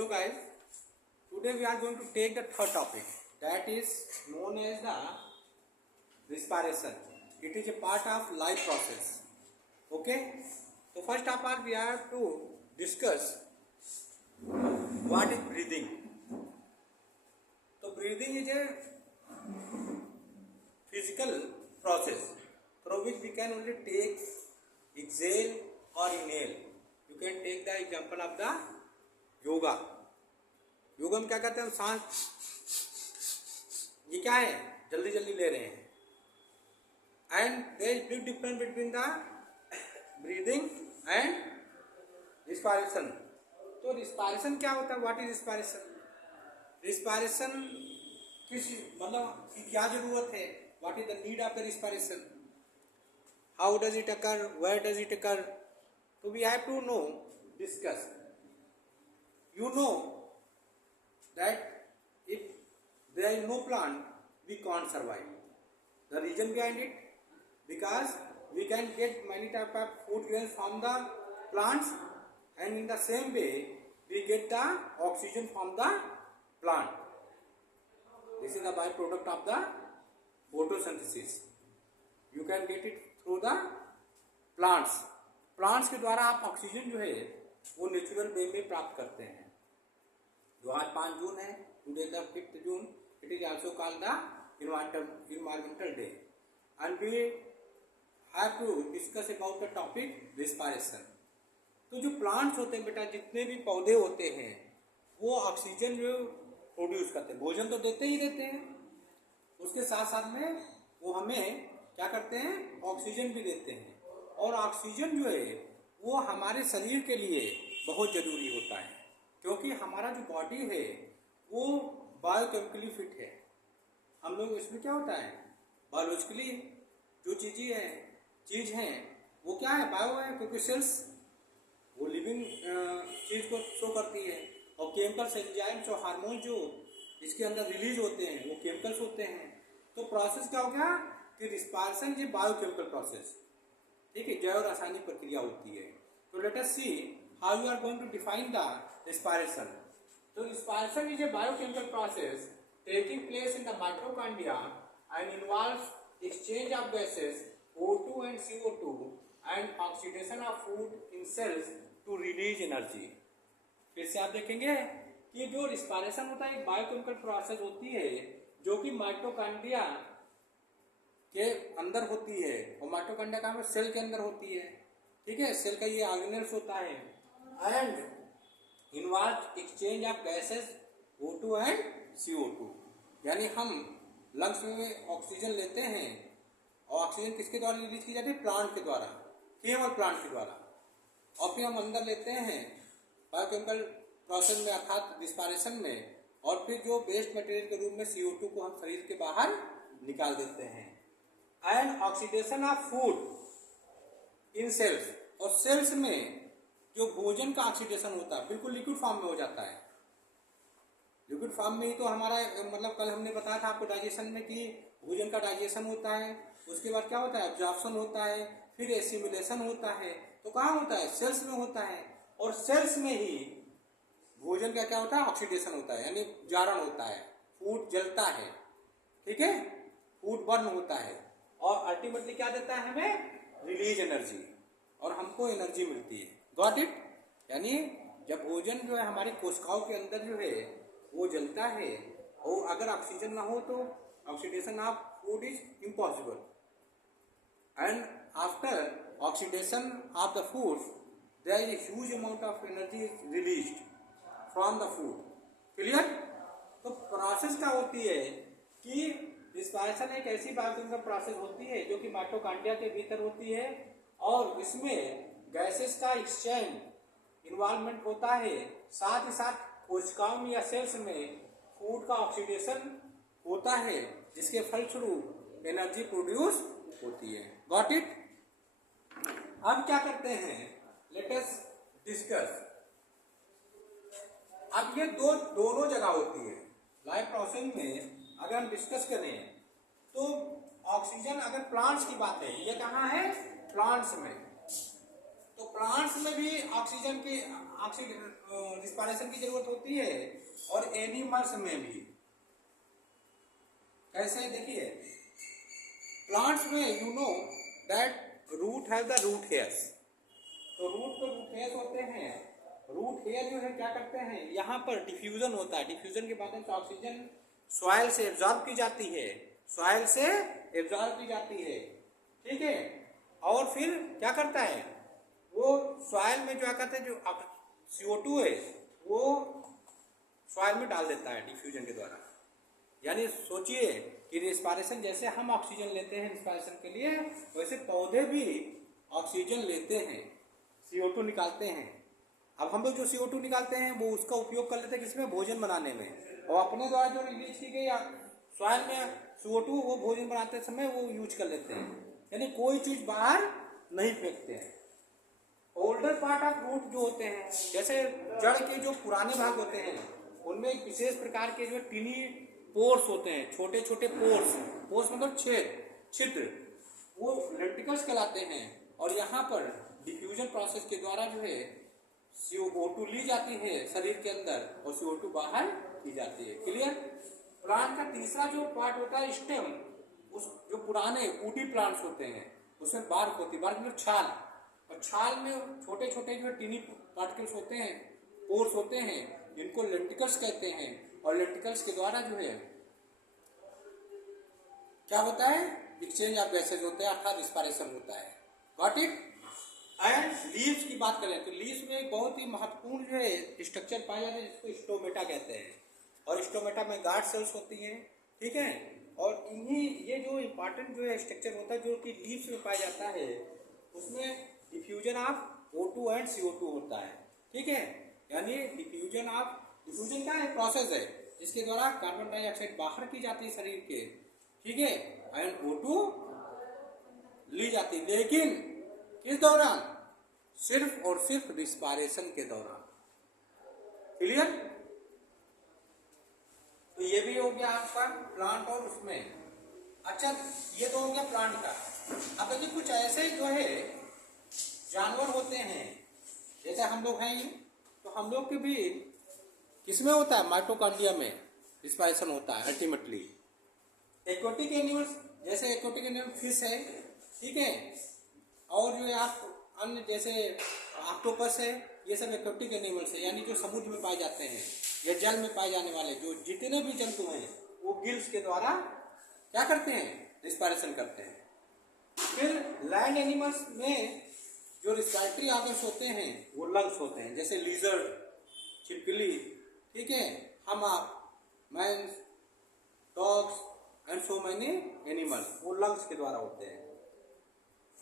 Hello guys, today we are going to take the third topic, that is known as the respiration. It is a part of life process. Okay, so first of all we have to discuss what is breathing. So breathing is a physical process through which we can only take, exhale or inhale. You can take the example of the yoga. Yoga में क्या कहते हैं, सांस ये क्या है, जल्दी जल्दी ले रहे हैं. And there is big difference between the breathing and respiration. तो रिस्पायरेशन क्या होता है, व्हाट इज रिस्पायरेशन? रिस्पायरेशन किस मतलब की क्या जरूरत है, what is the need of the respiration, how does it occur, where does it occur. तो we have to know, discuss. You know that if there is no plant, we can't survive. The reason behind it, because we can get many type of food grains from the plants, and in the same way we get the oxygen from the plant. This is the byproduct of the photosynthesis. You can get it through the plants. Plants के द्वारा आप oxygen जो है वो natural way में प्राप्त करते हैं. जो आज 5 जून है, today the 5th June, it is also called the environmental day, and we have to discuss about the topic respiration. तो जो प्लांट्स होते हैं बेटा, जितने भी पौधे होते हैं वो ऑक्सीजन जो प्रोड्यूस करते हैं, भोजन तो देते ही देते हैं, उसके साथ साथ में वो हमें क्या करते हैं, ऑक्सीजन भी देते हैं. और ऑक्सीजन जो है वो हमारे शरीर के लिए बहुत ज़रूरी होता है, क्योंकि हमारा जो बॉडी है वो बायोकेमिकली फिट है. हम लोग इसमें क्या होता है, बायोलॉजिकली जो चीज़ हैं वो क्या है, बायो है, क्योंकि सेल्स वो लिविंग चीज़ को शो करती है. और केमिकल्स, एंजाइम्स और हार्मोन जो इसके अंदर रिलीज होते हैं वो केमिकल्स होते हैं. तो प्रोसेस क्या हो गया कि रिस्पायरेशन ये बायोकेमिकल प्रोसेस, ठीक है, जैव रासायनिक प्रक्रिया होती है. तो let us see how you are going to define the respiration. So respiration is a biochemical process taking place in the mitochondria and involves exchange of gases O2 and CO2 and oxidation of food in cells to release energy. फिर से आप देखेंगे कि जो respiration होता है एक biochemical process होती है जो कि माइटोकॉन्ड्रिया के अंदर होती है. और माइटोकॉन्ड्रिया का सेल के अंदर होती है, ठीक है, सेल का ये ऑर्गेनेल्स होता है. And involve exchange of gases O2 and CO2. यानी हम लंग्स में ऑक्सीजन लेते हैं और ऑक्सीजन किसके द्वारा रिलीज की जाती है, प्लांट के द्वारा, केवल प्लांट के द्वारा. और फिर हम अंदर लेते हैं बायोकेमिकल प्रोसेस में अर्थात रिस्पायरेशन में, और फिर जो वेस्ट मटेरियल के रूप में CO2 को हम शरीर के बाहर निकाल देते हैं. And oxidation of food in cells, और सेल्स में जो भोजन का ऑक्सीडेशन होता है बिल्कुल लिक्विड फॉर्म में हो जाता है. लिक्विड फॉर्म में ही तो हमारा मतलब कल हमने बताया था आपको डाइजेशन में कि भोजन का डाइजेशन होता है, उसके बाद क्या होता है, एब्जॉर्प्शन होता है, फिर एसिमिलेशन होता है. तो कहाँ होता है, सेल्स में होता है. और सेल्स में ही भोजन का क्या होता है, ऑक्सीडेशन होता है, यानी जारण होता है, फूड जलता है, ठीक है, फूड बर्न होता है. और अल्टीमेटली क्या देता है हमें, रिलीज एनर्जी, और हमको एनर्जी मिलती है. Got it? यानी जब भोजन जो है हमारी कोशिकाओं के अंदर जो है वो जलता है, और अगर ऑक्सीजन ना हो तो oxidation of food is impossible. And after oxidation of the food there is a huge amount of energy released from the food. Clear? तो प्रोसेस क्या होती है कि रिस्पायरेशन एक ऐसी बायोकेमिकल प्रोसेस होती है जो कि माइटोकॉन्ड्रिया के भीतर होती है, और इसमें गैसेस का एक्सचेंज इन्वॉल्वमेंट होता है, साथ ही साथ कोशिकाओं में या सेल्स में फूड का ऑक्सीडेशन होता है, जिसके फलस्वरूप एनर्जी प्रोड्यूस होती है. Got it? अब क्या करते हैं, लेट अस डिस्कस. अब ये दोनों जगह होती है लाइफ प्रोसेस में. अगर हम डिस्कस करें तो ऑक्सीजन, अगर प्लांट्स की बात है, ये कहाँ है, प्लांट्स में. तो प्लांट्स में भी ऑक्सीजन की ऑक्सीजन रिस्पायरेशन की जरूरत होती है, और एनिमल्स में भी। कैसे देखिए, प्लांट्स में you know that root have the root hairs. तो रूट पे रूट हेयर्स होते हैं। रूट हेयर जो है क्या करते हैं, यहाँ पर डिफ्यूजन होता है। डिफ्यूजन के माध्यम से ऑक्सीजन सॉइल से एब्जॉर्ब की जाती है, सॉइल से एब्जॉर्ब की जाती है, ठीक है। और फिर क्या करता है, वो सॉइल में जो कहते हैं जो CO2 है वो सॉइल में डाल देता है डिफ्यूजन के द्वारा। यानी सोचिए कि रिस्पायरेशन, जैसे हम ऑक्सीजन लेते हैं रिस्पायरेशन के लिए, वैसे पौधे भी ऑक्सीजन लेते हैं, CO2 निकालते हैं। अब हम लोग जो CO2 निकालते हैं वो उसका उपयोग कर लेते हैं किसमें, भोजन बनाने में। और अपने द्वारा जो रिलीज की गई सॉइल में CO2 वो भोजन बनाते समय वो यूज कर लेते हैं। यानी कोई चीज बाहर नहीं फेंकते हैं। ओल्डर पार्ट ऑफ रूट जो होते हैं, जैसे जड़ के जो पुराने भाग होते हैं, उनमें एक विशेष प्रकार के जो टिनी पोर्स होते हैं, छोटे छोटे पोर्स। पोर्स मतलब छेद, छिद्र, वो लेंटिकल्स कहलाते हैं। और यहाँ पर डिफ्यूजन प्रोसेस के द्वारा जो है CO2 ली जाती है शरीर के अंदर, और CO2 बाहर की जाती है। क्लियर। प्लांट का तीसरा जो पार्ट होता है स्टेम, उस जो पुराने वुडी प्लांट्स होते हैं उसमें बार्क होती है। बार्क मतलब छाल, और छाल में छोटे छोटे जो टिनी पार्टिकल्स होते हैं, पोर्स होते हैं, जिनको लेंटिकल्स कहते हैं। और लेंटिकल्स के द्वारा जो है क्या होता है, एक्सचेंज ऑफ गैसेज होते हैं, अर्थात रिस्पायरेशन होता है। Got it. एंड लीव्स की बात करें तो लीव्स में एक बहुत ही महत्वपूर्ण जो है स्ट्रक्चर पाया जाता है, जिसको स्टोमेटा कहते हैं। और स्टोमेटा में गार्ड सेल्स होती हैं, ठीक है। और इन्हीं ये जो इम्पॉर्टेंट जो है स्ट्रक्चर होता है जो कि लीव्स में पाया जाता है, उसमें diffusion of O2 and CO2 होता है, ठीक है। यानी डिफ्यूजन का एक प्रोसेस है जिसके द्वारा कार्बन डाइऑक्साइड बाहर की जाती है शरीर के, ठीक है, एंड O2 ली जाती है। लेकिन किस दौरान, सिर्फ और सिर्फ रिस्पायरेशन के दौरान। क्लियर। तो ये भी हो गया आपका प्लांट और उसमें। अच्छा, ये तो हो गया प्लांट का। अब देखिए कुछ ऐसे जो है जानवर होते हैं, जैसे हम लोग हैं, तो हम लोग के भी किसमें होता है, माइटोकॉन्ड्रिया में रिस्पायरेशन होता है अल्टीमेटली। एक्वाटिक एनिमल्स, जैसे एक्वाटिक एनिमल फिश है, ठीक है, और जो है आप अन्य जैसे ऑक्टोपस है, ये सब एक्वाटिक एनिमल्स है, यानी जो समुद्र में पाए जाते हैं या जल में पाए जाने वाले जो जितने भी जंतु हैं वो गिल्स के द्वारा क्या करते हैं, रिस्पायरेशन करते हैं। फिर लैंड एनिमल्स में जो रिस्पायरेटरी ऑर्गन्स होते हैं वो लंग्स होते हैं, जैसे लिजर्ड, छिपकली, ठीक है, हम आप, mans, dogs and so many animals, वो लंग्स के द्वारा होते हैं।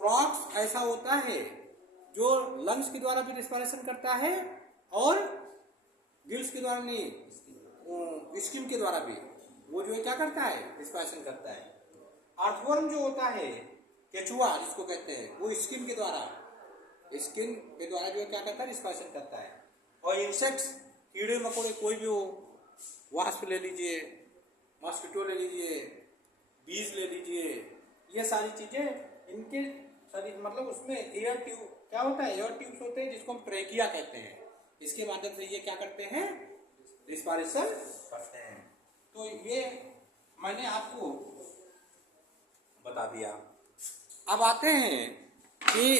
फ्रॉग्स ऐसा होता है जो लंग्स के द्वारा भी रिस्पायरेशन करता है और गिल्स के द्वारा नहीं, स्किन के द्वारा भी वो जो है क्या करता है, रिस्पायरेशन करता है। अर्थवर्म जो होता है, केचुआ जिसको कहते हैं, वो स्किन के द्वारा जो है क्या करता है, रिस्पायरेशन करता है। और इंसेक्ट्स, कीड़े मकोड़े कोई भी हो, वास्प ले लीजिए, मॉस्किटो ले लीजिए, बीज ले लीजिए, ये सारी चीजें इनके शरीर मतलब उसमें एयर ट्यूब क्या होता है, एयर ट्यूब्स होते हैं जिसको हम ट्रेकिया कहते हैं। इसके माध्यम से ये क्या करते हैं, रिस्पायरेशन करते हैं। तो ये मैंने आपको बता दिया। अब आते हैं कि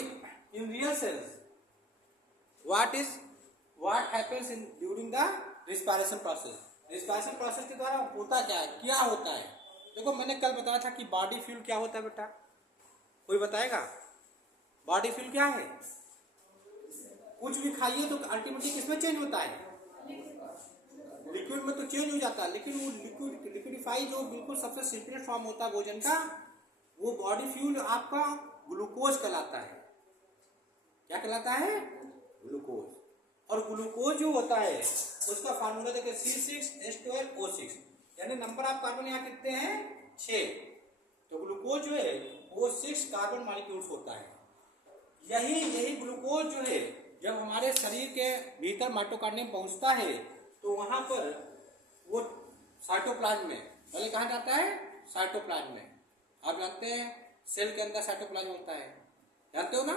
in real cells what happens in during the respiration process. Respiration process के द्वारा होता क्या है, क्या होता है। देखो मैंने कल बताया था कि बॉडी फ्यूल क्या होता है बेटा, कोई बताएगा बॉडी फ्यूल क्या है। कुछ भी खाइए तो अल्टीमेटली किसमें चेंज होता है, लिक्विड में तो चेंज हो जाता है, लेकिन वो लिक्विडिफाई जो बिल्कुल सबसे सिंपलेस्ट फॉर्म होता है भोजन का, वो बॉडी फ्यूल आपका ग्लूकोज कहलाता है। क्या कहलाता है, ग्लूकोज। और ग्लूकोज जो होता है उसका फार्मूला देखिए C6H12O6, यानी नंबर ऑफ कार्बन यहाँ कितने हैं, 6। तो ग्लूकोज जो है वो 6 कार्बन मॉलिक्यूल्स होता है। यही ग्लूकोज जो है जब हमारे शरीर के भीतर माइटोकॉन्ड्रिया में पहुंचता है तो वहां पर वो साइटोप्लाज्म में, पहले कहाँ जाता है, साइटोप्लाज्म में। आप जानते हैं सेल के अंदर साइटोप्लाज्म होता है, जानते हो ना।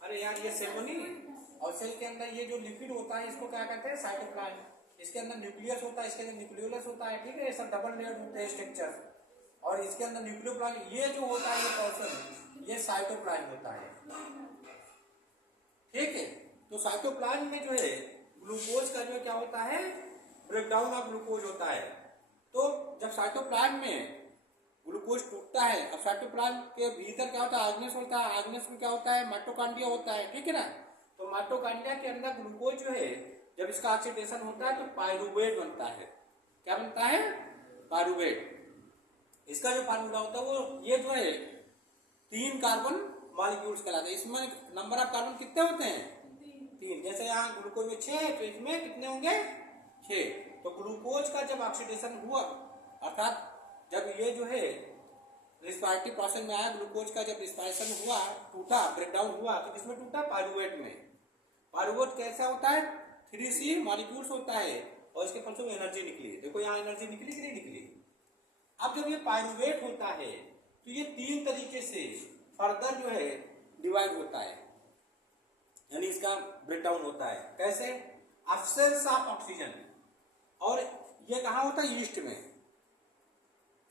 अरे यार ये सेल नहीं, और सेल के अंदर ये जो लिपिड होता है इसको क्या कहते हैं, साइटोप्लाज्म। इसके अंदर न्यूक्लियस होता है, इसके अंदर न्यूक्लियोलस होता है, ठीक है, ये सब डबल लेयर्ड होते हैं स्ट्रक्चर। और इसके अंदर न्यूक्लियोप्लाज्म, ये जो होता है ये पोर्शन, ये साइटोप्लाज्म होता है, ठीक है। तो साइटोप्लाज्म में जो है ग्लूकोज का जो क्या होता है, ब्रेकडाउन ऑफ ग्लूकोज होता है। तो जब साइटोप्लाज्म में ग्लूकोज टूटता है, अब साइटोप्लाज्म के भीतर क्या होता है, आग्नेस होता है, आग्नेस में क्या होता है, माइटोकॉन्ड्रिया होता है, ठीक है ना। तो माइटोकॉन्ड्रिया के अंदर ग्लूकोज जो है जब इसका ऑक्सीडेशन होता है तो पायरुवेट बनता है। क्या बनता है, पायरुवेट। इसका जो फार्मूला होता है वो ये जो है 3 कार्बन मॉलिक्यूल्स कहलाते हैं। इसमें नंबर ऑफ कार्बन कितने होते हैं, 3। जैसे यहाँ ग्लूकोज में 6 है तो इसमें कितने होंगे, 6। तो ग्लूकोज का जब ऑक्सीडेशन हुआ, अर्थात जब ये जो है रिस्पायरेटरी प्रोसेस में आया, ग्लूकोज का जब रिस्पायरेशन हुआ, टूटा, ब्रेकडाउन हुआ, तो किसमें टूटा, पायरुवेट में। पायरुवेट कैसा होता है, 3C मॉलिक्यूल्स होता है और इसके फलस्वरूप एनर्जी निकली। देखो यहाँ एनर्जी निकली कि नहीं निकली। अब जब ये पायरुवेट होता है तो ये 3 तरीके से फर्दर जो है डिवाइड होता है, यानी इसका ब्रेकडाउन होता है। कैसे, एब्सेंस ऑफ ऑक्सीजन। और ये कहाँ होता है, ईस्ट में,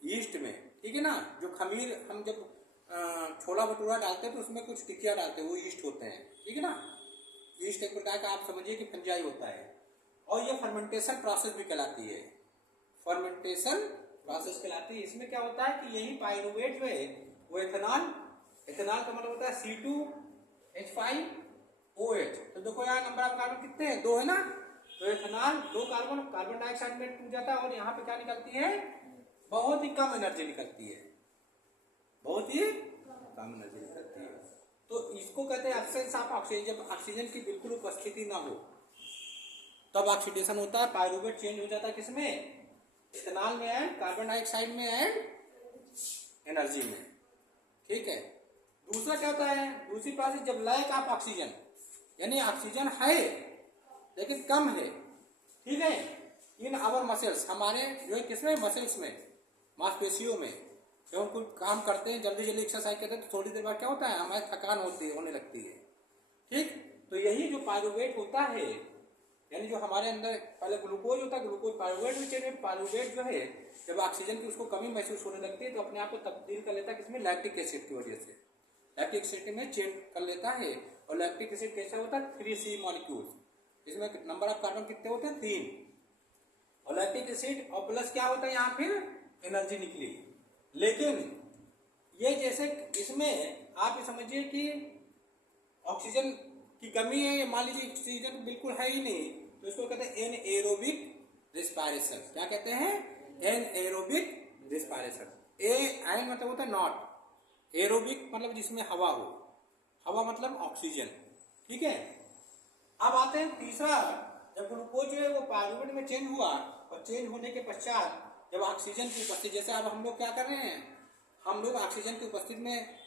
ईस्ट में, ठीक है ना। जो खमीर हम जब छोला भटूरा डालते हैं तो उसमें कुछ टिकिया डालते हैं, वो ईस्ट होते हैं, ठीक है ना। ईस्ट एक प्रकार का आप समझिए कि फंजाई होता है। और ये फर्मेंटेशन प्रोसेस भी कहलाती है, फर्मेंटेशन प्रोसेस कहलाती है। इसमें क्या होता है कि यही पायरुवेट जो है वो एथेनॉल, एथेनॉल का मतलब होता है C2H5OH। तो देखो यहाँ नंबर ऑफ कार्बन कितने हैं, 2 है ना। तो एथेनॉल 2 कार्बन, कार्बन डाइऑक्साइड में टूट जाता है और यहाँ पे क्या निकलती है, बहुत ही कम एनर्जी निकलती है, बहुत ही कम एनर्जी निकलती है। तो इसको कहते हैं एब्सेंस ऑफ ऑक्सीजन। जब ऑक्सीजन की बिल्कुल उपस्थिति ना हो तब ऑक्सीडेशन होता है, पायरुवेट चेंज हो जाता है किसमें, इथेनॉल में एंड कार्बन डाइऑक्साइड में एंड एनर्जी में, ठीक है। दूसरा क्या होता है, दूसरी प्रोसेस जब लैक ऑफ ऑक्सीजन, यानी ऑक्सीजन है लेकिन कम है, ठीक है, इन आवर मसल्स, हमारे जो है किसमें, मसल्स में, मांसपेशियों में। जब हम कुछ काम करते हैं, जल्दी जल्दी एक्सरसाइज करते हैं तो थोड़ी देर बाद क्या होता है, हमारी थकान होने लगती है, ठीक। तो यही जो पायरुवेट होता है, यानी जो हमारे अंदर पहले ग्लूकोज होता है, ग्लूकोज पायरुवेट में चेंज, पायरुवेट जो है जब ऑक्सीजन की उसको कमी महसूस होने लगती है तो अपने आप को तब्दील कर लेता है किसमें, लैक्टिक एसिड की वजह से, लैक्टिक एसिड में चेंज कर लेता है। और लैक्टिक एसिड कैसा होता है, 3C मॉलिक्यूल्स। इसमें नंबर ऑफ कार्बन कितने होते हैं, 3। और लैक्टिक एसिड और प्लस क्या होता है, यहाँ फिर एनर्जी निकली। लेकिन ये जैसे इसमें आप समझिए कि ऑक्सीजन की कमी है, मान लीजिए ऑक्सीजन बिल्कुल है ही नहीं, तो इसको कहते हैं एनएरोबिक रिस्पायरेशन। क्या कहते हैं, एनएरोबिक रिस्पायरेशन। एन मतलब होता है नॉट, एरोबिक मतलब जिसमें हवा हो, हवा मतलब ऑक्सीजन, ठीक है। अब आते हैं तीसरा, जब ग्लूकोज जो है वो पायरुवेट में चेंज हुआ और चेंज होने के पश्चात जब ऑक्सीजन की उपस्थिति, जैसे अब हम लोग क्या कर रहे हैं, हम लोग ऑक्सीजन की उपस्थिति में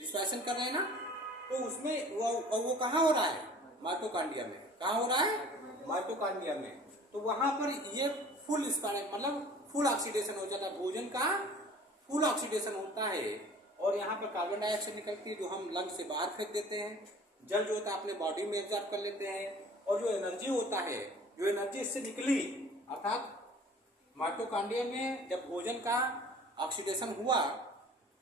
रिस्पायरेशन कर रहे हैं ना, तो उसमें वो कहाँ हो रहा है, माइटोकॉन्ड्रिया में। कहाँ हो रहा है, माइटोकॉन्ड्रिया में। तो वहां पर ये फुल मतलब फुल ऑक्सीडेशन हो जाता है, भोजन का फुल ऑक्सीडेशन होता है और यहाँ पर कार्बन डाइऑक्साइड निकलती है जो हम लंग से बाहर फेंक देते हैं, जल जो होता है अपने बॉडी में एब्जॉर्ब कर लेते हैं। और जो एनर्जी होता है, जो एनर्जी इससे निकली, अर्थात माइटोकॉन्ड्रिया में जब भोजन का ऑक्सीडेशन हुआ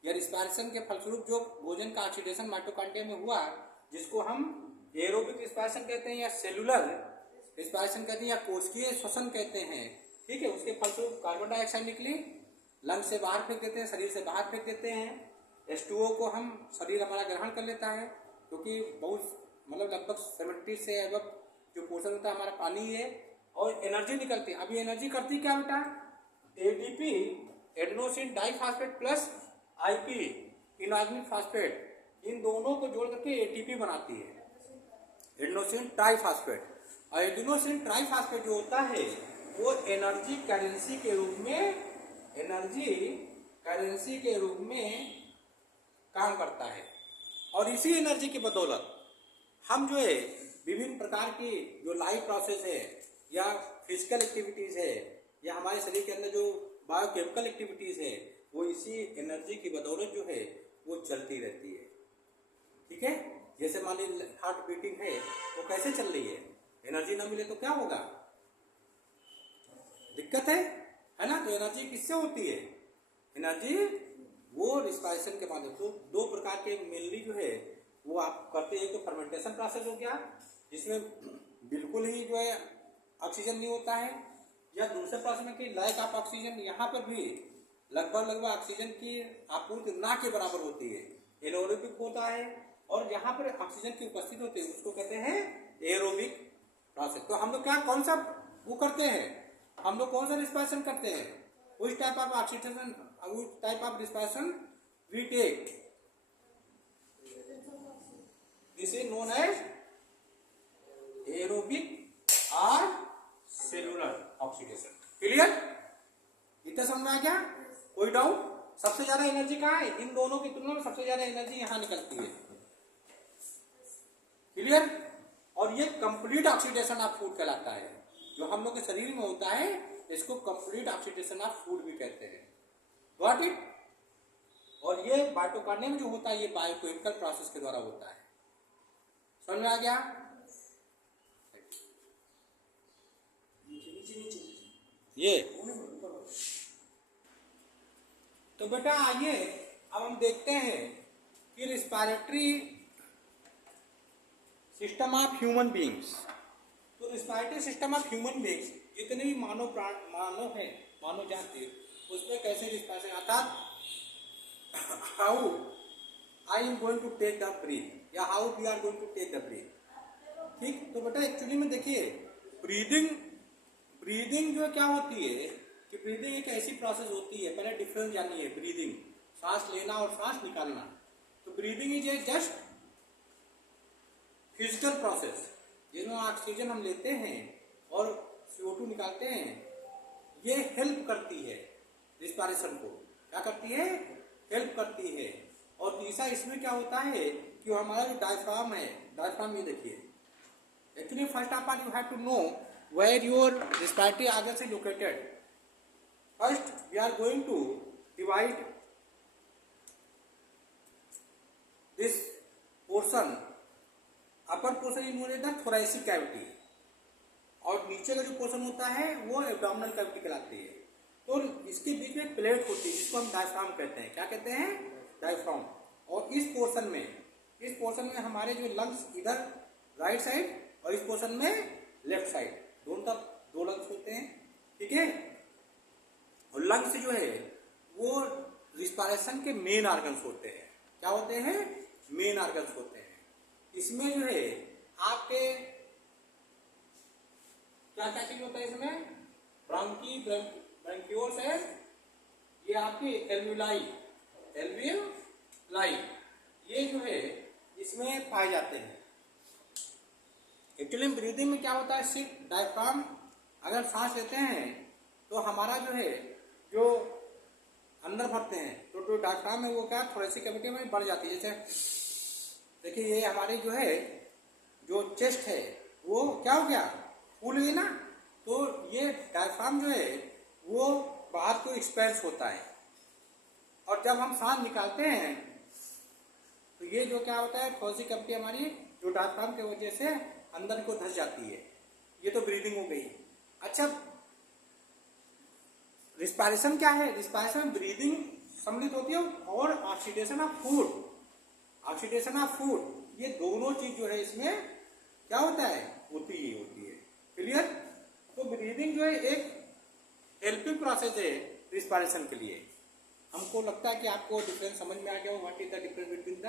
या रिस्पायरेशन के फलस्वरूप जो भोजन का ऑक्सीडेशन माइटोकॉन्ड्रिया में हुआ, जिसको हम एरोबिक रिस्पायरेशन कहते हैं या सेलुलर रिस्पायरेशन कहते हैं या कोशिकीय श्वसन कहते हैं, ठीक है। उसके फलस्वरूप कार्बन डाइऑक्साइड निकली, लंग से बाहर फेंक देते हैं, शरीर से बाहर फेंक देते हैं। H2O को हम शरीर हमारा ग्रहण कर लेता है, क्योंकि बहुत मतलब लगभग 70 से अब जो पोषण होता है हमारा पानी है। और एनर्जी निकलती है, अभी एनर्जी करती क्या बेटा, ADP adenosine diphosphate plus IP inorganic phosphate, इन दोनों को जोड़ करके ATP बनाती है, एडेनोसिन ट्राइफॉस्फेट। और एडेनोसिन ट्राइफॉस्फेट जो होता है वो एनर्जी करेंसी के रूप में, एनर्जी करेंसी के रूप में काम करता है। और इसी एनर्जी की बदौलत हम जो है विभिन्न प्रकार की जो लाइफ प्रोसेस है या फिजिकल एक्टिविटीज है या हमारे शरीर के अंदर जो बायोकेमिकल एक्टिविटीज है, वो इसी एनर्जी की बदौलत जो है वो चलती रहती है, ठीक है। जैसे मान ली हार्ट बीटिंग है वो कैसे चल रही है, एनर्जी ना मिले तो क्या होगा, दिक्कत है ना। तो एनर्जी किससे होती है, एनर्जी वो रिस्पायरेशन के माध्यम से। दो प्रकार के मेनली जो है वो आप करते हैं, तो फर्मेंटेशन प्रोसेस हो गया जिसमें बिल्कुल ही जो है ऑक्सीजन नहीं होता है, या दूसरे प्रोसेस में कि लैक ऑफ ऑक्सीजन, यहाँ पर भी लगभग ऑक्सीजन की आपूर्ति ना के बराबर होती है, एनारोबिक होता है। और जहाँ पर ऑक्सीजन की उपस्थिति होती है उसको कहते हैं एरोबिक प्रोसेस। तो हम लोग क्या कौन सा वो करते हैं, हम लोग कौन सा रिस्पायरेशन करते हैं, उस टाइप ऑफ ऑक्सीजन, उस type of respiration we take, this is known as aerobic और सेलुलर ऑक्सीडेशन। क्लियर, इतना समझ में आ गया, कोई डाउट। सबसे ज्यादा एनर्जी कहाँ है, इन दोनों की तुलना में सबसे ज्यादा एनर्जी यहाँ निकलती है। क्लियर, और ये कंप्लीट ऑक्सीडेशन ऑफ फूड कहलाता है, जो हम लोग के शरीर में होता है इसको कंप्लीट ऑक्सीडेशन ऑफ फूड भी कहते हैं। Got it. और ये माइटोकॉन्ड्रिया में जो होता है ये बायोकेमिकल प्रोसेस के द्वारा होता है। समझ में आ गया। ये तो बेटा आइए अब हम देखते हैं कि respiratory system of human beings. तो respiratory system of human beings जितने भी मानव है, मानव जाति, उसमें कैसे रिस्पायरेशन, अर्थात how I am going to take the breath या how we are going to take the breath. ठीक, तो बेटा एक्चुअली में देखिए ब्रीदिंग जो क्या होती है कि ब्रीदिंग एक ऐसी प्रोसेस होती है, पहले डिफरेंस जानिए, ब्रीदिंग सांस लेना और सांस निकालना। तो breathing is a just physical process जिसमें ऑक्सीजन हम लेते हैं और CO2 निकालते हैं, ये हेल्प करती है रिस्पायरेशन को, क्या करती है, हेल्प करती है। और तीसरा इसमें क्या होता है कि हमारा जो डायफ्राम है, डायफ्राम ये देखिए, actually first of all you have to know where your respiratory organs is located. First we are going to divide this portion, upper portion is known as the thoracic cavity, और नीचे का जो portion होता है वो abdominal cavity कहलाती है। तो इसके बीच में प्लेट होती है जिसको हम डायफ्राम कहते हैं, क्या कहते हैं, डायफ्राम। और इस पोर्शन में हमारे जो लंग्स इधर राइट साइड और इस पोर्शन में लेफ्ट साइड, दोनों तरफ दो लंग्स होते हैं। ठीक है, और लंग्स जो है वो रिस्पायरेशन के मेन ऑर्गन्स होते हैं। क्या होते हैं, मेन ऑर्गन्स होते हैं। इसमें जो है आपके क्या क्या चीज होता है इसमें, ब्रांकी, ब्रांक्यूल्स है, ये आपकी एल्वियोलाई, ये जो है इसमें पाए जाते हैं। एक्चुअली ब्रीदिंग में क्या होता है, सिर्फ डायफ्राम अगर सांस लेते हैं तो हमारा जो है जो अंदर भरते हैं तो जो डायफ्राम है वो क्या थोरैसिक कैविटी में बढ़ जाती है। जैसे देखिए ये हमारी जो है जो चेस्ट है वो क्या हो गया, फूल गई ना, तो ये डायफ्राम जो है वो बाहर को एक्सपेंस होता है। और जब हम सांस निकालते हैं तो ये जो क्या होता है, थोरैसिक कैविटी हमारी जो डायफ्राम की वजह से अंदर को धंस जाती है। ये तो ब्रीदिंग हो गई। अच्छा, रिस्पायरेशन क्या है, रिस्पायरेशन ब्रीदिंग सम्मिलित होती है और ऑक्सीडेशन ऑफ फूड, ये दोनों चीज जो है इसमें क्या होता है, होती है। क्लियर। तो ब्रीदिंग जो है एक हेल्पिंग प्रोसेस है रिस्पायरेशन के लिए। हमको लगता है कि आपको डिफरेंस समझ में आ गया हो, what is the difference between the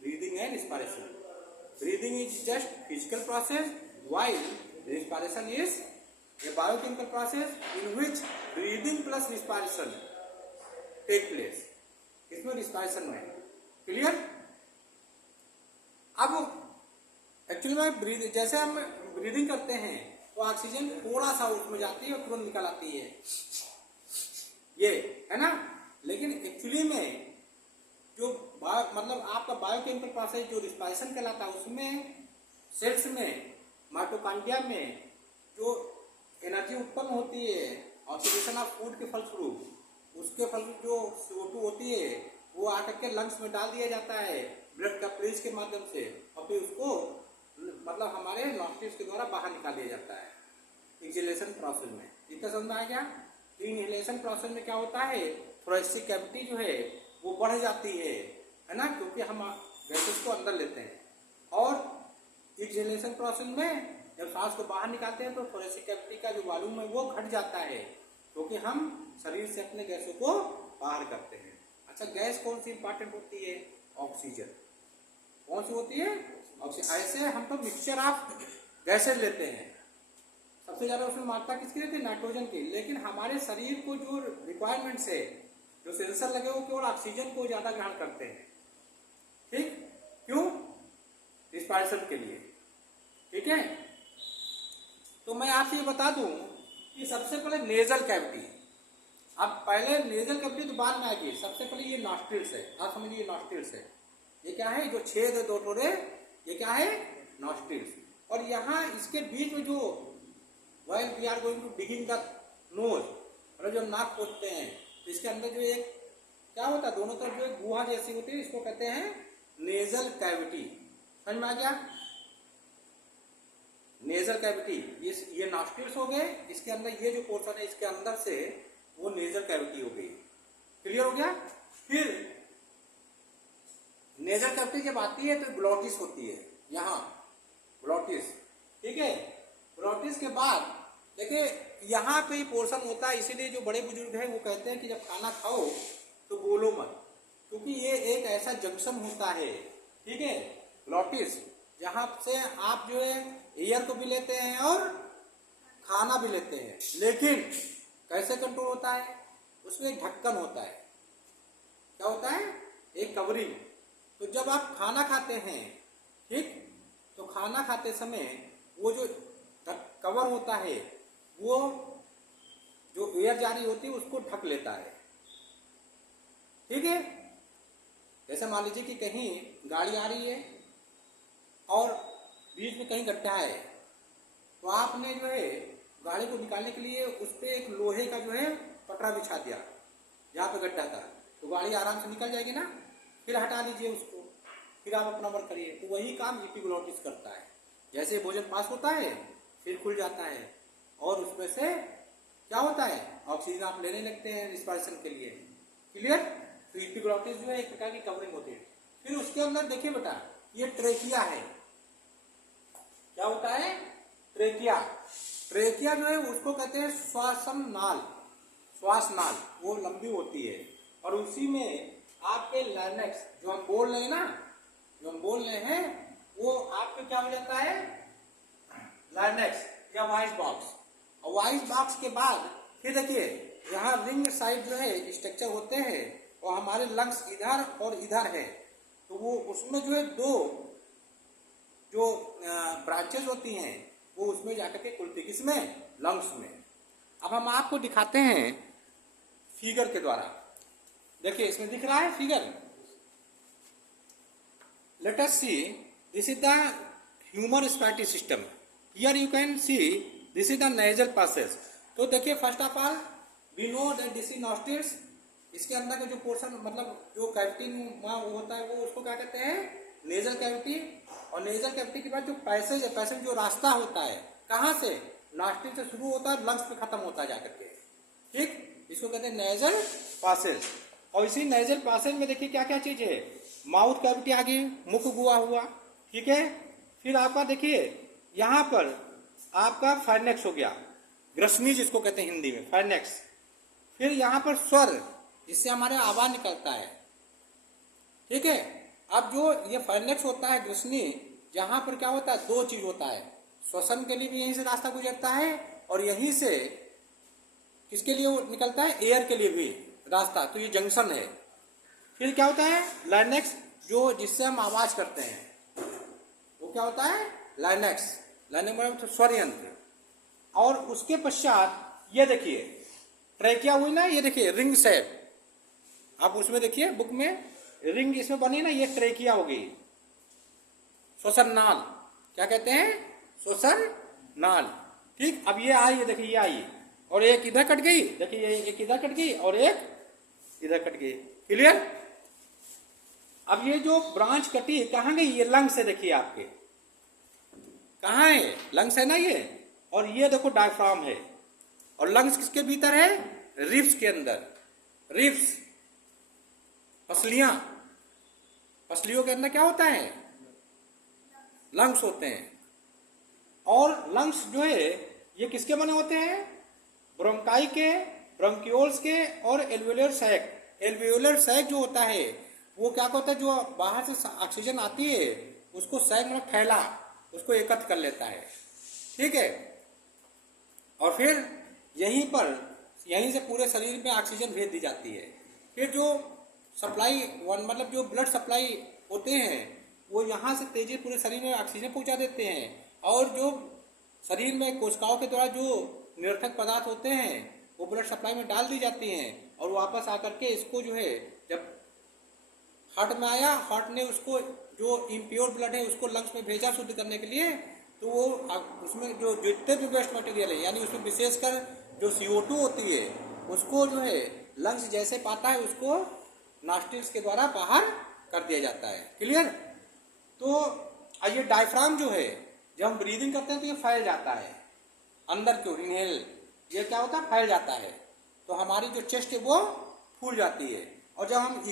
breathing and respiration. Breathing is just physical process while respiration is a biochemical process in which breathing plus respiration take place. इसमें रिस्पायरेशन में क्लियर। अब एक्चुअली में जैसे हम ब्रीदिंग करते हैं तो oxygen थोड़ा सा उसमें जाती है और तुरंत निकल आती है, ये है ना। लेकिन एक्चुअली में जो मतलब आपका बायोकेमिकल प्रोसेस जो रिस्पायरेशन कहलाता है उसमें सेल्स में माइटोकॉन्ड्रिया में जो एनर्जी उत्पन्न होती है ऑक्सीडेशन ऑफ फूड के फलस्वरूप, उसके फलस्वरूप जो CO2 होती है वो आकर के लंग्स में डाल दिया जाता है, ब्लड कैपिलरीज के माध्यम से, और फिर उसको मतलब हमारे नॉस्ट्रिल्स के द्वारा बाहर निकाल दिया जाता है एक्सहेलेशन प्रोसेस में। इतना समझ में आ गया। तो इनहेलेशन प्रोसेस में क्या होता है, थोरेसिक कैविटी जो है वो बढ़ जाती है ना, क्योंकि हम गैसेस को अंदर लेते हैं। और एक्सहेलेशन प्रोसेस में जब सांस को बाहर निकालते हैं तो थोरेसिक कैविटी का जो वॉल्यूम है वो घट जाता है, क्योंकि हम शरीर से अपने गैसों को बाहर करते हैं। अच्छा, गैस कौन सी इंपॉर्टेंट होती है, ऑक्सीजन। कौन सी होती है, ऑक्सीजन। ऐसे हम तो मिक्सचर ऑफ गैसेज लेते हैं, सबसे ज्यादा उसमें मात्रा किसकी रहती है, नाइट्रोजन की। लेकिन हमारे शरीर को जो रिक्वायरमेंट्स है, जो सेंसर लगे वो केवल ऑक्सीजन को ज्यादा ग्रहण करते हैं। ठीक, क्यों, रिस्पायरेशन के लिए। ठीक है, तो मैं आपसे ये बता दूं कि सबसे पहले नेजल कैविटी, अब पहले नेजल कैविटी तो बाद में आएगी, सबसे पहले ये नॉस्ट्रिल्स है। आप समझिए नॉस्ट्रिल्स है, ये क्या है, जो छेद है दो टोरे, ये क्या है, नॉस्ट्रिल्स। और यहाँ इसके बीच में जो while we are going to digging the nose, मतलब जब नाक खोदते हैं तो इसके अंदर जो एक क्या होता है, दोनों तरफ जो एक गुहा जैसी होती है, इसको कहते हैं नेजल कैविटी। समझ में आ गया, नेजल कैविटी। ये नॉस्ट्रिल्स हो गए, इसके अंदर ये जो पोर्शन है इसके अंदर से वो नेजल कैविटी हो गई। क्लियर हो गया। फिर नेजल कैविटी जब आती है तो ग्लोटिस होती है, यहाँ ग्लोटिस। ठीक है, ग्लोटिस के बाद देखिए यहाँ पे पोर्शन होता है, इसीलिए जो बड़े बुजुर्ग हैं वो कहते हैं कि जब खाना खाओ तो बोलो मत, क्योंकि ये एक ऐसा जंक्शन होता है। ठीक है, ग्लोटिस, जहाँ से आप जो है एयर को भी लेते हैं और खाना भी लेते हैं। लेकिन कैसे कंट्रोल होता है, उसमें एक ढक्कन होता है। क्या होता है, एक कवरिंग। तो जब आप खाना खाते हैं, ठीक, तो खाना खाते समय वो जो कवर होता है वो जो एयर जारी होती है उसको ढक लेता है। ठीक है, जैसे मान लीजिए कि कहीं गाड़ी आ रही है और बीच में कहीं गड्ढा है, तो आपने जो है गाड़ी को निकालने के लिए उस पर एक लोहे का जो है पटरा बिछा दिया जहाँ पे गड्ढा था, तो गाड़ी आराम से निकल जाएगी ना। फिर हटा दीजिए उसको, फिर आप अपना वर्क करिए। तो वही काम एपिग्लोटिस करता है। जैसे भोजन पास होता है फिर खुल जाता है और उसमें से क्या होता है, ऑक्सीजन आप लेने लगते हैं रिस्पायरेशन के लिए। क्लियर। तो एपिग्लोटिस जो है एक प्रकार की कवरिंग होती है। फिर उसके अंदर देखिए बेटा, ये ट्रेकिया है। क्या होता है, ट्रेकिया। ट्रेकिया जो है उसको कहते हैं श्वासन नाल, श्वास नाल, वो लंबी होती है। और उसी में आपके लार्ynx जो हम बोल रहे हैं ना, जो हम बोल रहे हैं वो आपके क्या हो जाता है, लार्ynx या वॉइस बॉक्स। और वॉइस बॉक्स के बाद फिर देखिए यहाँ रिंग साइड जो है स्ट्रक्चर होते हैं और हमारे लंग्स इधर और इधर है। तो वो उसमें जो है दो जो ब्रांचेस होती हैं वो उसमें जाकर के खुलती, किसमें, लंग्स में। अब हम आपको दिखाते हैं फिगर के द्वारा। देखिए इसमें दिख रहा है figure. Let us see, this is the human respiratory system. Here you can see this is the nasal passage. तो देखिए first of all we know that this is nostrils. इसके अंदर का जो पोर्शन मतलब जो कैविटी होता है वो उसको क्या कहते हैं, नेजल कैविटी। और नेजल कैविटी के बाद जो पैसेज है, पैसेज जो रास्ता होता है कहाँ से, नॉस्ट्रिल से शुरू होता है लंग्स पे खत्म होता है जाकर के। ठीक, इसको कहते हैं नेजल पासेज। और इसी नेजल पासेज में देखिए क्या क्या चीज है, माउथ कैविटी आ गई, मुख गुआ हुआ। ठीक है, फिर आपका देखिए यहाँ पर आपका फाइनेक्स हो गया, ग्रसनी जिसको कहते हैं हिंदी में, फाइनेक्स। फिर यहाँ पर स्वर, जिससे हमारे आवाज निकलता है। ठीक है, अब जो ये फाइनेक्स होता है, ग्रसनी, जहां पर क्या होता है, दो चीज होता है, श्वसन के लिए भी यहीं से रास्ता गुजरता है और यहीं से किसके लिए वो निकलता है, एयर के लिए भी रास्ता। तो ये जंक्शन है। फिर क्या होता है, लार्ynx, जो जिससे हम आवाज करते हैं वो क्या होता है, लार्ynx। लार्ynx मतलब स्वर यंत्र। और उसके पश्चात ये देखिए ट्रेकिया हुई ना, ये देखिए रिंग शेप, आप उसमें देखिए बुक में रिंग इसमें बनी ना, ये ट्रेकिया हो गई। श्वसन नाल, क्या कहते हैं, श्वसन नाल। ठीक, अब ये आई, देखिए ये आई और एक इधर कट गई, देखिए एक इधर कट गई और एक इधर कट गई। क्लियर। अब ये जो ब्रांच कटी है कहाँ गई, ये लंग्स है, देखिए आपके कहाँ है, लंग्स है ना ये, और ये देखो डायफ्राम है, और लंग्स किसके भीतर है, रिब्स के अंदर, रिब्स पसलियां, पसलियों के अंदर क्या होता है, लंग्स होते हैं। और लंग्स जो है ये किसके बने होते हैं, ब्रोंकाई के, ब्रोंक्यूल्स के और एल्वियोलर सैक। एल्वियोलर सैक जो होता है वो क्या होता है, जो बाहर से ऑक्सीजन आती है उसको सैक में फैला, उसको एकत्र कर लेता है, ठीक है। और फिर यहीं से पूरे शरीर में ऑक्सीजन भेज दी जाती है। फिर जो सप्लाई मतलब जो ब्लड सप्लाई होते हैं वो यहाँ से तेजी पूरे शरीर में ऑक्सीजन पहुँचा देते हैं, और जो शरीर में कोशिकाओं के द्वारा जो निरर्थक पदार्थ होते हैं वो ब्लड सप्लाई में डाल दी जाती हैं, और वापस आकर के इसको जो है जब हार्ट में आया, हार्ट ने उसको जो इम्प्योर ब्लड है उसको लंग्स में भेजा शुद्ध करने के लिए, तो वो उसमें जो जितने भी वेस्ट मटेरियल है, यानी उसमें विशेषकर जो CO2 होती है उसको जो है लंग्स जैसे पाता है उसको नॉस्ट्रिल्स के द्वारा बाहर कर दिया जाता है। क्लियर। तो ये डायफ्राम जो है जब हम ब्रीदिंग करते हैं तो ये फैल जाता है अंदर क्यों, इनहेल, ये क्या होता है, फैल जाता है, तो हमारी जो चेस्ट है वो फूल जाती है। और जब हम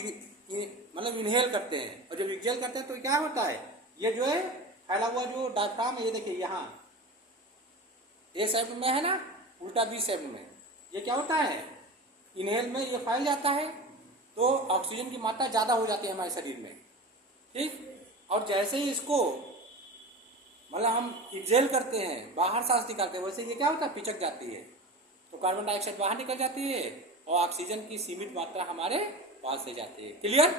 मतलब इनहेल करते हैं और जब एक्सहेल करते हैं तो क्या होता है, ये जो है फैला हुआ जो डायफ्राम है, ये देखिए यहाँ ए शेप में है ना, उल्टा बी शेप में, ये क्या होता है, इनहेल में ये फैल जाता है, तो ऑक्सीजन की मात्रा ज़्यादा हो जाती है हमारे शरीर में, ठीक। और जैसे ही इसको मतलब हम एक्सहेल करते हैं, बाहर सांस निकालते हैं, वैसे ये क्या होता है, पिचक जाती है, तो कार्बन डाइऑक्साइड बाहर निकल जाती है और ऑक्सीजन की सीमित मात्रा हमारे पास से जाती है। क्लियर।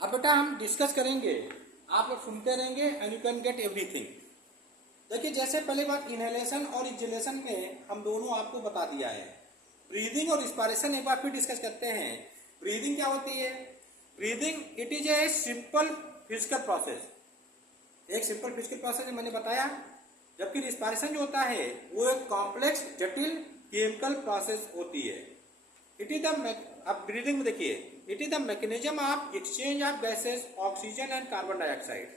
अब बेटा हम डिस्कस करेंगे, आप लोग सुनते रहेंगे and you can get everything. देखिए जैसे पहले बात इनहेलेशन और एक्सहेलेशन में हम दोनों आपको बता दिया है। ब्रीदिंग और इंस्पायरेशन एक बार फिर डिस्कस करते हैं। ब्रीदिंग क्या होती है, breathing it is a simple physical process, एक सिंपल फिजिकल प्रोसेस मैंने बताया, जबकि रिस्पायरेशन जो होता है वो एक कॉम्प्लेक्स जटिल केमिकल प्रोसेस होती है। इट इज द, अब ब्रीदिंग में देखिए, it is the mechanism of exchange of gases oxygen and carbon dioxide.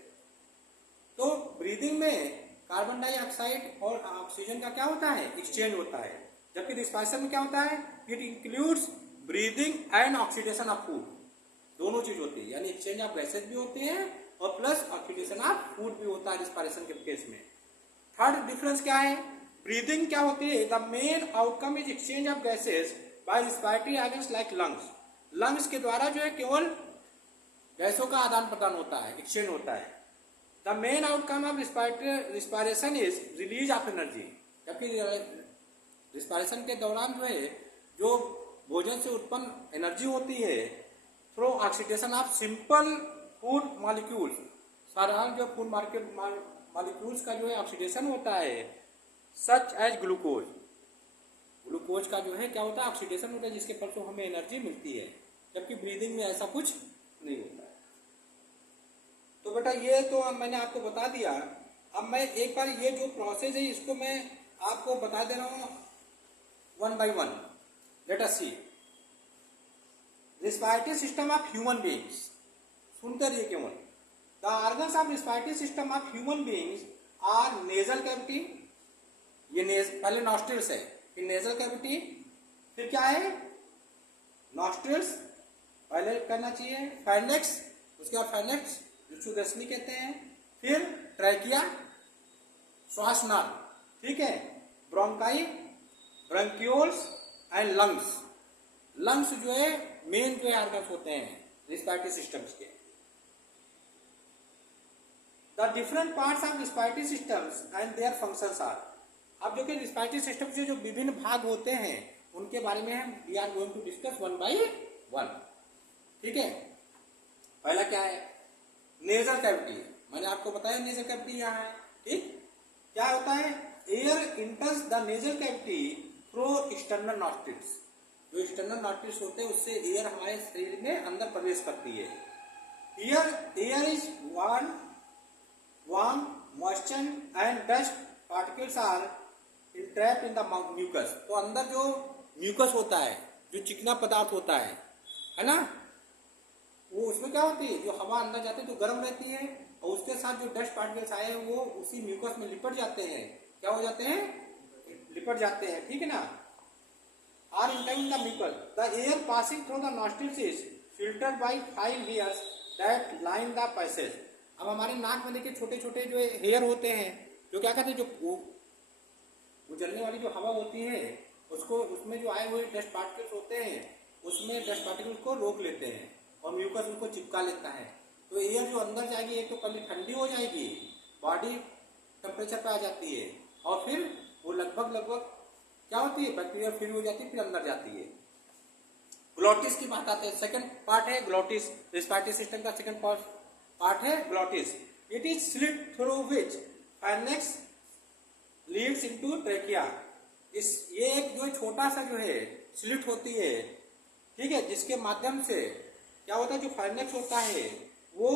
तो ब्रीदिंग में कार्बन डाइऑक्साइड और ऑक्सीजन का क्या होता है, एक्सचेंज होता है, जबकि रिस्पायरेशन में क्या होता है, it includes breathing and oxidation of food, दोनों चीज होती है, यानी एक्सचेंज ऑफ गैसेस भी होते हैं और प्लस ऑक्सीडेशन ऑफ फूड भी होता है रिस्पायरेशन के केस में। थर्ड डिफरेंस क्या है, ब्रीदिंग क्या होती है, the main outcome is exchange of gases bye respiratory organs like lungs. Lungs के द्वारा जो है केवल गैसों का आदान प्रदान होता है, एक्सचेंज होता है। The main outcome of respiration is release of energy, जबकि रिस्पायरेशन के दौरान जो है जो भोजन से उत्पन्न एनर्जी होती है through oxidation of simple food molecules, साधारण जो फूड मॉलिक्यूल्स का जो है ऑक्सीडेशन होता है, सच एज ग्लूकोज, ग्लूकोज का जो है क्या होता है, ऑक्सीडेशन होता है, जिसके फलस्वरूप हमें एनर्जी मिलती है, जबकि ब्रीदिंग में ऐसा कुछ नहीं होता है। तो बेटा ये तो मैंने आपको बता दिया। अब मैं एक बार ये जो प्रोसेस है इसको मैं आपको बता दे रहा हूँ one by one. Let us see respiratory system of human beings, सुनते रहिए केवल। The organs of respiratory system of human beings are nasal cavity, ये पहले नॉस्ट्रिल्स है, फिर नेजल कैविटी, फिर क्या है, नॉस्ट्रिल्स पहले करना चाहिए, फाइनेक्स, उसके बाद फाइनेक्स जिसको रश्मि कहते हैं, फिर ट्रैकिया श्वास नाल, ठीक है, bronchi, bronchioles and lungs. Lungs जो है मेन जो ऑर्गन्स होते हैं रिस्पायरेटरी सिस्टम्स के। The different parts of respiratory systems and their functions are. अब जो कि रिस्पायरेटरी सिस्टम के जो विभिन्न भाग होते हैं उनके बारे में हम we are going to discuss one by one, ठीक है। पहला क्या है, नेजल कैविटी, मैंने आपको बताया नेजल कैविटी यहाँ है, ठीक। क्या होता है, air इंटर्स the nasal cavity through external nostrils, जो एक्सटर्नल नॉस्ट्रिल्स होते हैं उससे एयर हमारे शरीर में अंदर प्रवेश करती है। Air is warm moisture and dust particles are trapped in the mucus. तो अंदर जो म्यूकस होता है, जो चिकना पदार्थ होता है ना, वो उसमें क्या होती है, जो हवा अंदर जाती है तो गर्म रहती है, और उसके साथ जो डस्ट पार्टिकल्स आए हैं वो उसी म्यूकस में लिपट जाते हैं, क्या हो जाते हैं, लिपट जाते हैं, ठीक है ना। Are entering the mucus, the air passing through the nostrils is filtered by 5 hairs that line the passage. अब हमारे नाक में देखिए छोटे छोटे जो हेयर होते हैं, जो क्या कहते हैं, जो उजलने वाली जो हवा होती है उसको, उसमें जो आए हुए डस्ट पार्टिकल्स होते हैं उसमें डस्ट पार्टिकल्स को रोक लेते हैं और म्यूकस उनको चिपका लेता है। तो एयर जो अंदर जाएगी एक तो पहले ठंडी हो जाएगी, बॉडी टेम्परेचर पे आ जाती है, और फिर वो लगभग क्या होती है, बैक्टीरिया फ्री हो जाती है, फिर अंदर जाती है। ग्लोटिस की बात आते हैं, सेकंड पार्ट है ग्लोटिस, रिस्पायरेटरी सिस्टम का सेकंड पार्ट है glottis. It is slit through which फाइनेक्स Leeds into trachea. इस ये एक जो छोटा सा जो है स्लिट होती है, ठीक है, जिसके माध्यम से क्या होता है, जो फाइनेक्स होता है वो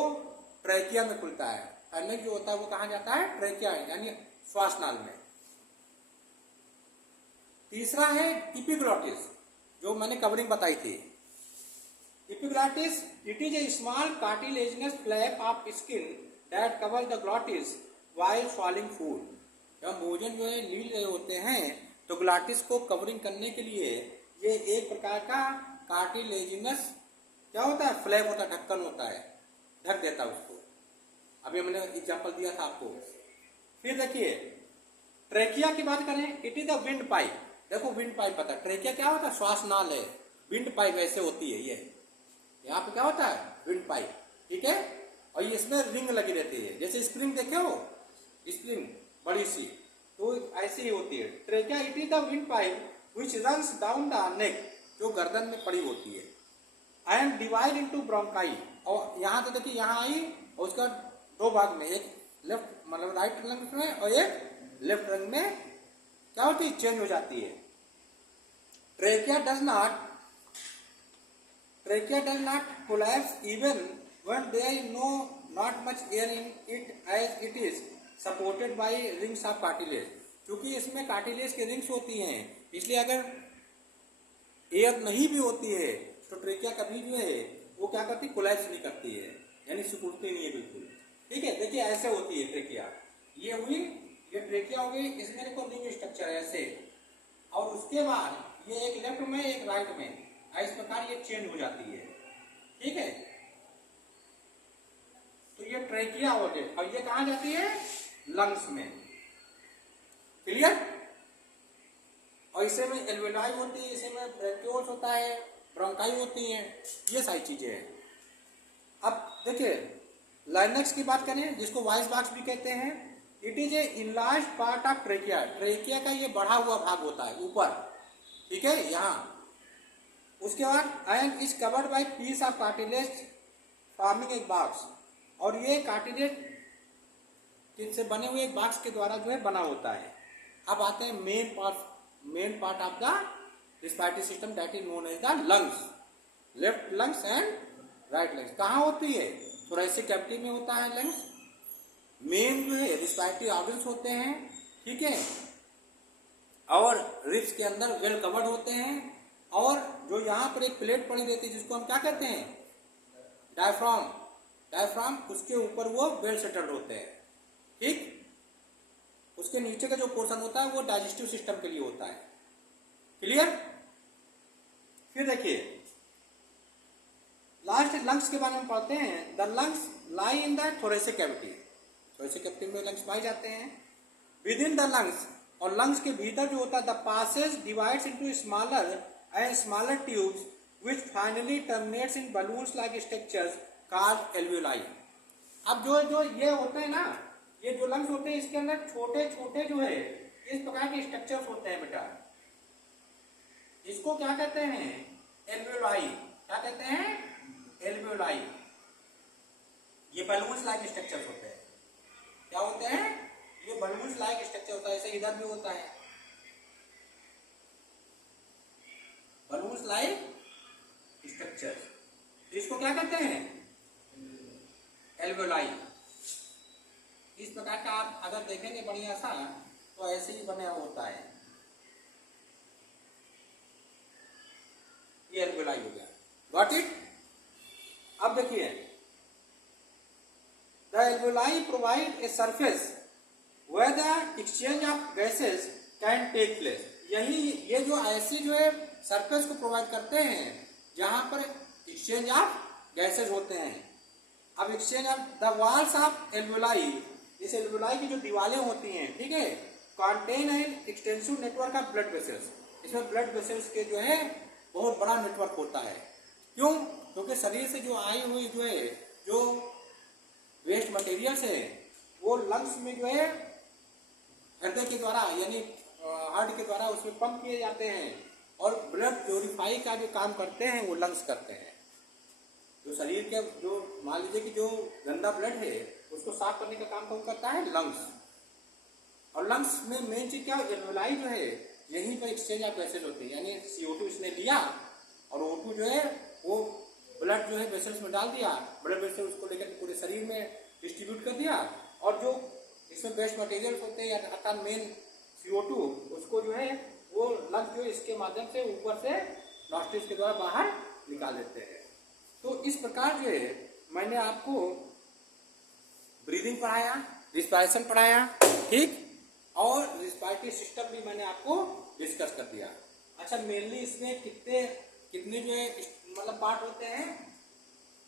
ट्रेकिया में खुलता है। फाइनेक्स जो होता है वो कहाँ जाता है, ट्रेकिया यानी श्वास नाल में। तीसरा है इपिग्लॉटिस, जो मैंने कवरिंग बताई थी। Epiglottis, it is a small cartilaginous flap of skin that cover the glottis while swallowing food. जब भोजन जो है लील रहे होते हैं तो ग्लॉटिस को कवरिंग करने के लिए ये एक प्रकार का कार्टिलेजिनस क्या होता है, फ्लैप होता है, ढक्कन होता है, ढक देता है उसको। अभी हमने एग्जांपल दिया था आपको। फिर देखिए ट्रेकिया की बात करें, it is the wind pipe. देखो विंड पाइप पता है, ट्रेकिया क्या होता है, श्वास नाल है, विंड पाइप ऐसे होती है, ये यहाँ पे क्या होता है, विंड पाइप, ठीक है। और ये इसमें रिंग लगी रहती है, जैसे स्प्रिंग देखे हो, स्प्रिंग बड़ी सी, तो ऐसी ही होती है trachea. It is the wind pipe which runs down the neck, जो गर्दन में पड़ी होती है, एंड डिवाइड इनटू ब्रोंकाई। और यहाँ तो देखिए यहाँ आई, और उसका दो भाग में, एक लेफ्ट मतलब राइट लंग में और एक लेफ्ट लंग में क्या होती है, चेंज हो जाती है। Trachea does not collapse even when there is not much air in it, as it is supported by rings of cartilage. क्योंकि इसमें कार्टिलेज के रिंग्स होती हैं, इसलिए अगर एयर नहीं भी होती है तो ट्रेकिया कभी जो है वो क्या करती, कोलैप्स नहीं करती है, यानी सिकुड़ती नहीं है बिल्कुल, ठीक है। देखिए ऐसे होती है ट्रेकिया, ये हुई, ये ट्रेकिया हो गई, इसमें देखो रिंग स्ट्रक्चर है ऐसे, और उसके बाद ये एक लेफ्ट में एक राइट में, इस प्रकार ये चेंज हो जाती है, ठीक है। तो ये ट्रेकिया हो गए, और ये कहाँ जाती है, लंग्स में, क्लियर। और इसे में एल्वेलाई होती है, इसे में ब्रैंक्यूल्स होता है, ब्रोंकाई होती है, ये सारी चीजें हैं। अब देखिए लाइनेक्स की बात करें, जिसको वॉइस बॉक्स भी कहते हैं, it is A enlarge part of trachea. Trachea का ये बढ़ा हुआ भाग होता है ऊपर, ठीक है, यहाँ। उसके बाद and is covered by piece of cartilage forming एक बॉक्स, और ये कार्टिलेज से बने हुए एक बॉक्स के द्वारा जो है बना होता है। अब आते हैं main part of the respiratory system, that is known as the lungs, left lungs and right lungs. कहाँ होती है, थोरेसिक कैविटी में होता है लंग्स। मेन जो है रिस्पायरेटरी ऑर्गन्स होते हैं, ठीक है, और रिब्स के अंदर वेल कवर्ड होते हैं, और जो यहाँ पर एक प्लेट पड़ी रहती है जिसको हम क्या कहते हैं, डायफ्राम, उसके ऊपर वो वेल सेटल्ड होते हैं, ठीक। उसके नीचे का जो पोर्शन होता है वो डाइजेस्टिव सिस्टम के लिए होता है, क्लियर। फिर देखिए लास्ट लंग्स के बारे में पढ़ते हैं। The lungs lie in the thoracic cavity, thoracic cavity में लंग्स पाए जाते हैं। विद इन द लंग्स, और लंग्स के भीतर जो होता है, the passage divides into smaller and smaller tubes which finally terminates in balloons like structures called alveoli. अब जो ये होते हैं ना, ये जो लंग्स होते हैं इसके अंदर छोटे छोटे जो है इस प्रकार के स्ट्रक्चर्स होते हैं बेटा, इसको क्या कहते हैं, एल्वेलाई। क्या कहते हैं, एल्वेलाई। ये बलून्स लाइक स्ट्रक्चर्स होते हैं, क्या होते हैं, ये बलून्स लाइक स्ट्रक्चर होता है। ऐसे इधर भी होता है बलून्स लाइक स्ट्रक्चर, इसको क्या कहते हैं, एल्वेलाई। इस प्रकार का आप अगर देखेंगे बढ़िया सा तो ऐसे ही बना होता है, ये एल्वेलाई हो गया, गॉट इट। अब देखिए, the alveoli provide a surface where the exchange of gases can take place. यही ये जो ऐसे जो है सरफेस को प्रोवाइड करते हैं जहां पर एक्सचेंज ऑफ गैसेस होते हैं। अब exchange of the walls of alveoli, इस एल्वेओलाई की जो दीवारें होती हैं, ठीक है, contain an extensive network of blood vessels. इसमें ब्लड वेसल्स के जो है बहुत बड़ा नेटवर्क होता है। क्यों? क्योंकि शरीर से जो आई हुई जो है जो वेस्ट मटेरियल्स है वो लंग्स में जो है हृदय के द्वारा यानी हार्ट के द्वारा उसमें पंप किए जाते हैं और ब्लड प्योरीफाई का जो काम करते हैं वो लंग्स करते हैं। जो शरीर के जो मान लीजिए कि जो गंदा ब्लड है उसको साफ करने का काम कौन करता है? लंग्स। और लंग्स में मेन चीज क्या है? एल्वेओलाई जो है यहीं पर एक्सचेंज ऑफ गैसेज होते हैं, यानी CO2 इसने लिया और O2 जो है वो ब्लड जो है वेसल्स में डाल दिया, ब्लड वेसल उसको लेकर पूरे शरीर में डिस्ट्रीब्यूट कर दिया और जो इसमें वेस्ट मटेरियल होते हैं अर्थात मेन CO2 उसको जो है वो लंग्स जो है इसके माध्यम से ऊपर से नॉस्ट्रिल्स के द्वारा बाहर निकाल देते हैं। तो इस प्रकार जो है मैंने आपको ब्रीदिंग पढ़ाया, रिस्पायरेशन पढ़ाया, ठीक, और रिस्पायरेटरी सिस्टम भी मैंने आपको डिस्कस कर दिया। अच्छा, मेनली इसमें कितने जो है मतलब पार्ट होते हैं?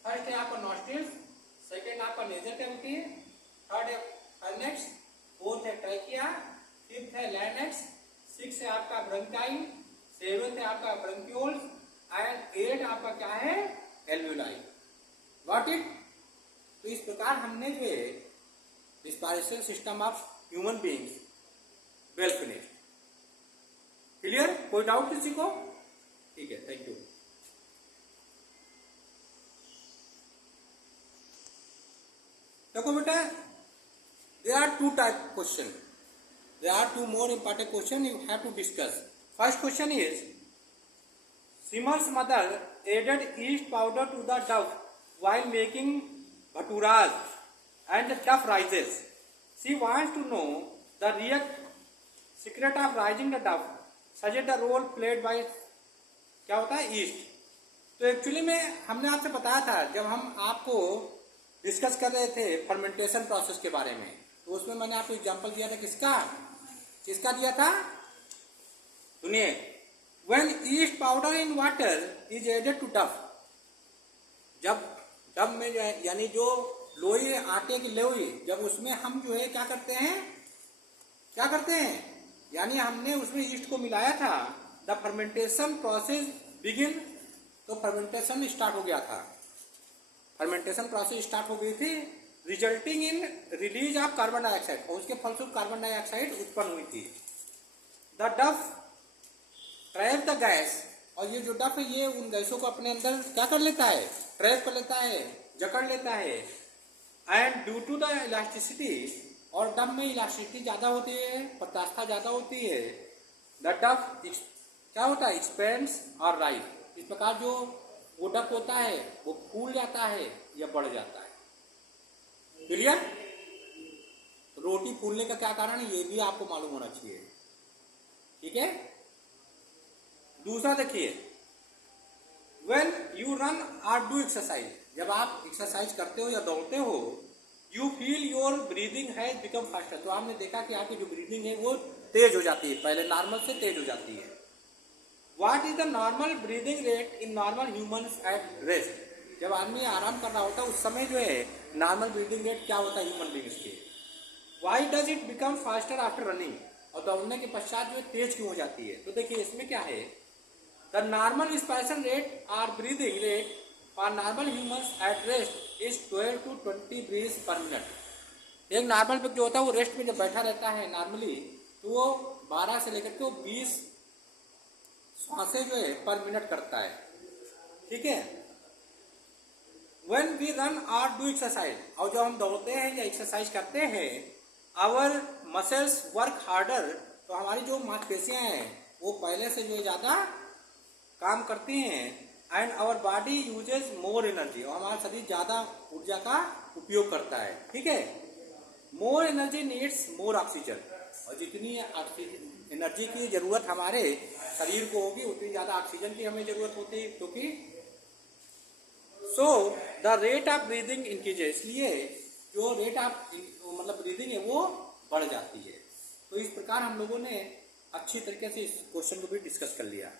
फर्स्ट है आपका नॉस्ट्रिल्स, सेकेंड आपका नेजल कैविटी, थर्ड है फाइनेक्स, फोर्थ है ट्रैकिया, फिफ्थ है लैरिंक्स, सिक्स है आपका ब्रोंकाई, सेवेंथ है आपका ब्रोंक्यूल्स एंड एट आपका क्या है? एल्वेओलाई। Got it? तो इस प्रकार हमने जो है respiration system of human beings well finished. Clear? कोई डाउट किसी को? ठीक है, थैंक यू। देखो बेटा, there are two type question. There are two more important question you have to discuss. First question is, Simar's mother added yeast powder to the dough while making bhaturas and the dough rises. She wants to know the real secret of rising the dough. Suggest the role played by क्या होता है? East. तो actually में हमने आपसे बताया था जब हम आपको डिस्कस कर रहे थे फर्मेंटेशन प्रोसेस के बारे में, तो उसमें मैंने आपको एग्जांपल दिया था किसका दिया था? सुनिए, when yeast powder in water is added to dough, जब डब में जो है यानी जो लोई आटे की लोई, जब उसमें हम जो है क्या करते हैं यानी हमने उसमें ईस्ट को मिलाया था, द फर्मेंटेशन प्रोसेस बिगिन, तो फर्मेंटेशन स्टार्ट हो गया था, फर्मेंटेशन प्रोसेस स्टार्ट हो गई थी, resulting in release of carbon dioxide, और उसके फलस्वरूप कार्बन डाइऑक्साइड उत्पन्न हुई थी। द डफ ट्रैप द गैस, और ये जो डफ है ये उन गैसों को अपने अंदर क्या कर लेता है? ट्रैप कर लेता है, जकड़ लेता है। And due to the elasticity, और डफ में इलास्टिसिटी ज्यादा होती है, प्रत्यास्थता ज्यादा होती है, द डफ क्या होता है? एक्सपेंड्स और राइज। इस प्रकार जो वो डफ होता है वो फूल जाता है या बढ़ जाता है। क्लियर? रोटी फूलने का क्या कारण है ये भी आपको मालूम होना चाहिए, ठीक है? दूसरा देखिए, व्हेन यू रन और डू एक्सरसाइज, जब आप एक्सरसाइज करते हो या दौड़ते हो, you feel your breathing has become faster, तो आपने देखा कि आपकी जो ब्रीदिंग है वो तेज हो जाती है, पहले नॉर्मल से तेज हो जाती है। What is the normal breathing rate in normal humans at rest, जब आदमी आराम कर रहा होता है उस समय जो है नॉर्मल ब्रीदिंग रेट क्या होता है ह्यूमन बीइंग्स के। Why does it become faster after running, और दौड़ने के पश्चात जो तेज क्यों हो जाती है? तो देखिए इसमें क्या है, द नॉर्मल रिस्पायरेशन रेट और breathing rate for normal humans at rest is 12 to 20 breaths per minute. एक नॉर्मल व्यक्ति जो होता है वो रेस्ट में जब बैठा रहता है नॉर्मली, तो वो 12 से लेकर के 20 श्वासें जो है पर मिनट करता है, ठीक है? When we run or do exercise, और जब हम दौड़ते हैं या एक्सरसाइज करते हैं, our muscles work harder, तो हमारी जो मांसपेशियां हैं वो पहले से जो है ज्यादा काम करती हैं, and our body uses more energy, और हमारा शरीर ज्यादा ऊर्जा का उपयोग करता है, ठीक है? More energy needs more oxygen, और जितनी एनर्जी की जरूरत हमारे शरीर को होगी उतनी ज्यादा ऑक्सीजन की हमें जरूरत होती है, क्योंकि so the rate of breathing increase, इसलिए जो रेट ऑफ मतलब ब्रीदिंग है वो बढ़ जाती है। तो इस प्रकार हम लोगों ने अच्छी तरीके से इस क्वेश्चन को भी डिस्कस कर लिया।